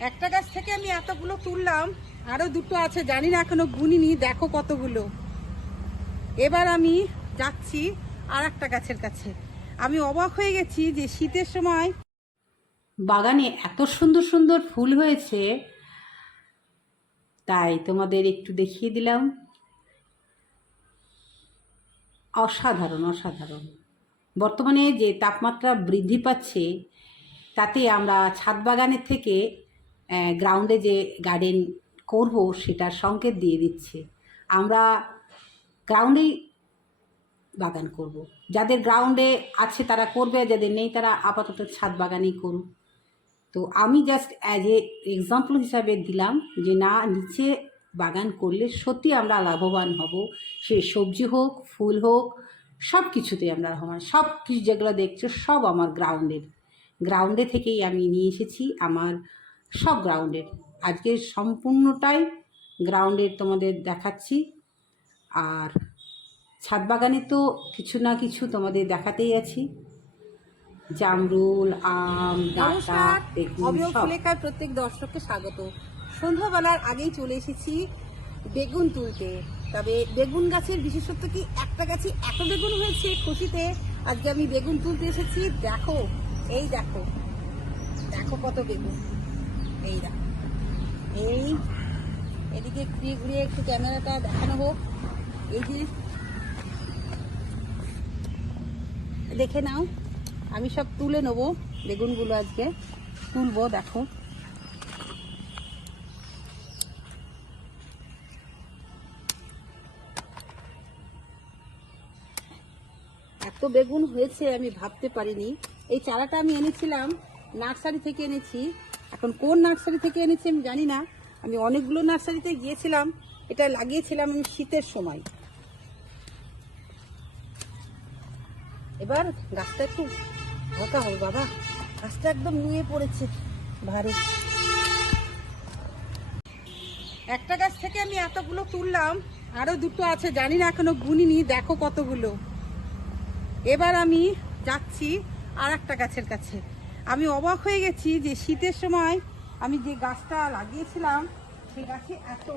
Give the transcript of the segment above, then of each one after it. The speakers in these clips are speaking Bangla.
একটা গাছ থেকে আমি এতগুলো তুললাম, আরও দুটো আছে, জানি না এখনও গুনিনি দেখো কতগুলো। এবার আমি যাচ্ছি আর একটা গাছের কাছে। আমি অবাক হয়ে গেছি যে শীতের সময় বাগানে এত সুন্দর সুন্দর ফুল হয়েছে। তাই তোমাদের একটু দেখিয়ে দিলাম। অসাধারণ অসাধারণ। বর্তমানে যে তাপমাত্রা বৃদ্ধি পাচ্ছে, তাতে আমরা ছাদ বাগানের থেকে গ্রাউন্ডে যে গার্ডেন করব সেটার সংকেত দিয়ে দিচ্ছে। আমরা গ্রাউন্ডেই বাগান করব। যাদের গ্রাউন্ডে আছে তারা করবে, যাদের নেই তারা আপাতত ছাদ বাগানই করুক। তো আমি জাস্ট অ্যাজ এ এক্সাম্পল হিসাবে দিলাম যে না, নিচে বাগান করলে সত্যি আমরা লাভবান হব। সে সবজি হোক, ফুল হোক সব কিছুতে আমরা লাভবান। সব কিছু যেগুলো দেখছ সব আমার গ্রাউন্ডের গ্রাউন্ডে থেকেই আমি নিয়ে এসেছি। আমার সব গ্রাউন্ডের আজকে সম্পূর্ণটাই গ্রাউন্ডের তোমাদের দেখাচ্ছি। আর ছাদ বাগানে তো কিছু না কিছু তোমাদের দেখাতেই আছি। জামরুল আম ডাটা প্রত্যেক দর্শককে স্বাগত। সন্ধ্যাবেলার আগেই চলে এসেছি বেগুন তুলতে। তবে বেগুন গাছের বিশেষত্ব কি? একটা গাছে এত বেগুন হয়েছে খুশিতে। আজকে আমি বেগুন তুলতে এসেছি। দেখো এই দেখো দেখো কত বেগুন। এই এই, এদিকে ঘুরিয়ে ঘুরিয়ে একটু ক্যামেরাটা দেখানো হোক। এই যে, দেখে নাও, আমি সব তুলে নেব বেগুনগুলো আজকে। তুলবো, দেখো। এত বেগুন হয়েছে, আমি ভাবতে পারিনি। এই চারাটা আমি এনেছিলাম, নার্সারি থেকে এনেছি। এখন কোন নার্সারি থেকে এনেছি আমি জানি না। আমি অনেকগুলো নার্সারিতে গিয়েছিলাম, এটা লাগিয়েছিলাম আমি শীতের সময়। এবার গাছটা একটু হালকা হবে, বাবা। গাছটা একদম নুয়ে পড়েছে, ভারী। একটা গাছ থেকে আমি এতগুলো তুললাম, আরও দুটো আছে, জানি না, এখনও গুনিনি, দেখো কতগুলো। এবার আমি যাচ্ছি আর একটা গাছের কাছে। আমি অবাক হয়ে গেছি যে শীতের সময় আমি যে গাছটা লাগিয়েছিলাম সেই গাছে এত।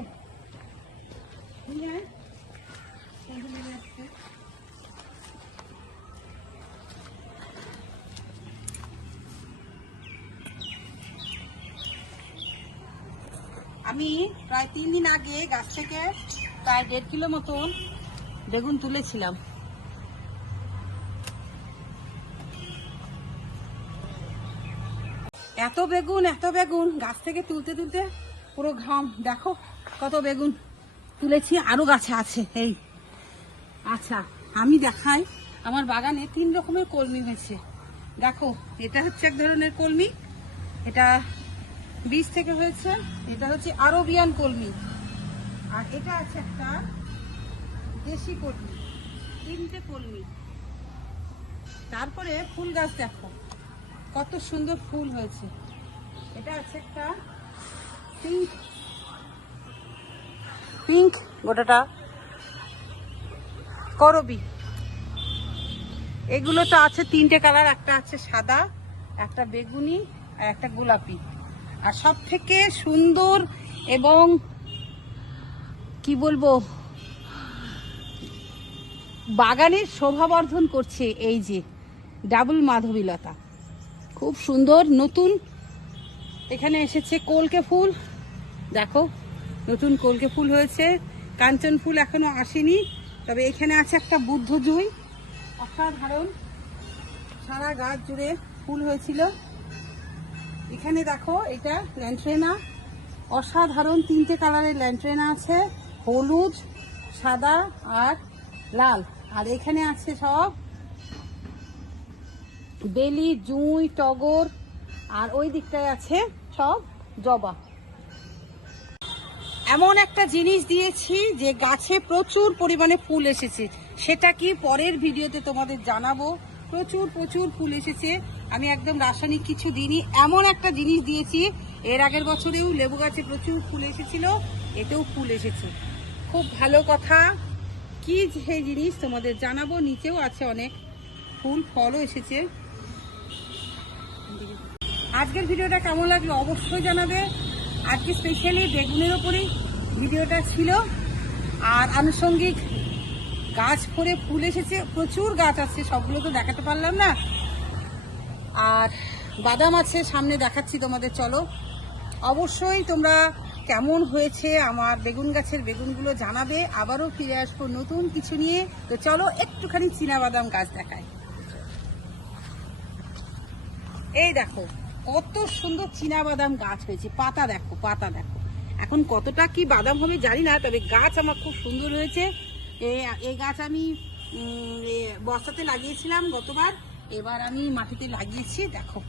আমি প্রায় তিন দিন আগে গাছ থেকে প্রায় দেড় কিলো মতন বেগুন তুলেছিলাম এত বেগুন এত বেগুন। গাছ থেকে তুলতে তুলতে পুরো ঘাম। দেখো কত বেগুন তুলেছি, আরও গাছে আছে, এই। আচ্ছা আমি দেখাই। আমার বাগানে তিন রকমের কলমি হয়েছে। দেখো, এটা হচ্ছে এক ধরনের কলমি। এটা বীজ থেকে হয়েছে, এটা হচ্ছে আরবিয়ান কলমি। আর এটা আছে একটা দেশি কলমি, তিনটে কলমি। তারপরে ফুল গাছ দেখো। কত সুন্দর ফুল হয়েছে। এটা আছে একটা পিঙ্ক পিঙ্ক গোটাটা, করবি। এগুলো তো আছে তিনটে কালার একটা আছে সাদা, একটা বেগুনি আর একটা গোলাপি। আর সব থেকে সুন্দর এবং কি বলব, বাগানের শোভাবর্ধন করছে এই যে ডাবল মাধবীলতা। খুব সুন্দর, নতুন। এখানে এসেছে কলকে ফুল। দেখো, নতুন কলকে ফুল হয়েছে। কাঞ্চন ফুল এখনও আসেনি, তবে এখানে আছে একটা বুদ্ধ জুই। অসাধারণ। সারা গাছ জুড়ে ফুল হয়েছিল। এখানে দেখো, এটা ল্যান্ট্রেনা অসাধারণ তিনটে কালারের ল্যান্ট্রেনা আছে, হলুদ, সাদা আর লাল। আর এখানে আছে সব বেলি, জুঁই, টগর, আর ওই দিকটায় আছে সব জবা। এমন একটা জিনিস দিয়েছি যে গাছে প্রচুর পরিমাণে ফুল এসেছে। সেটা কি পরের ভিডিওতে তোমাদের জানাব। প্রচুর প্রচুর ফুল এসেছে। আমি একদম রাসায়নিক কিছু দিইনি। এমন একটা জিনিস দিয়েছি, এর আগের বছরেও লেবু গাছে প্রচুর ফুল এসেছিল, এতেও ফুল এসেছে। খুব ভালো কথা। কি সেই জিনিস তোমাদের জানাব, নিচেও আছে অনেক ফুল, ফলও এসেছে। আজকের ভিডিওটা কেমন লাগল অবশ্যই জানাবে। আজকে স্পেশালি বেগুনের ওপরেই ভিডিওটা ছিল। আর আনুষঙ্গিক গাছ করে ফুল এসেছে, প্রচুর গাছ আছে, সবগুলো তো দেখাতে পারলাম না। আর বাদাম আছে, সামনে দেখাচ্ছি তোমাদের, চলো। অবশ্যই তোমরা কেমন হয়েছে আমার বেগুন গাছের বেগুনগুলো জানাবে। আবারও ফিরে আসব নতুন কিছু নিয়ে। তো চলো একটুখানি চীনা বাদাম গাছ দেখায় এই দেখো, কত সুন্দর চীনা বাদাম গাছ হয়েছে। পাতা দেখো পাতা দেখো। এখন কতটা কি বাদাম হবে জানি না, তবে গাছ আমার খুব সুন্দর হয়েছে। এই গাছ আমি বস্তাতে লাগিয়েছিলাম গতবার। এবার আমি মাটিতে লাগিয়েছি, দেখো।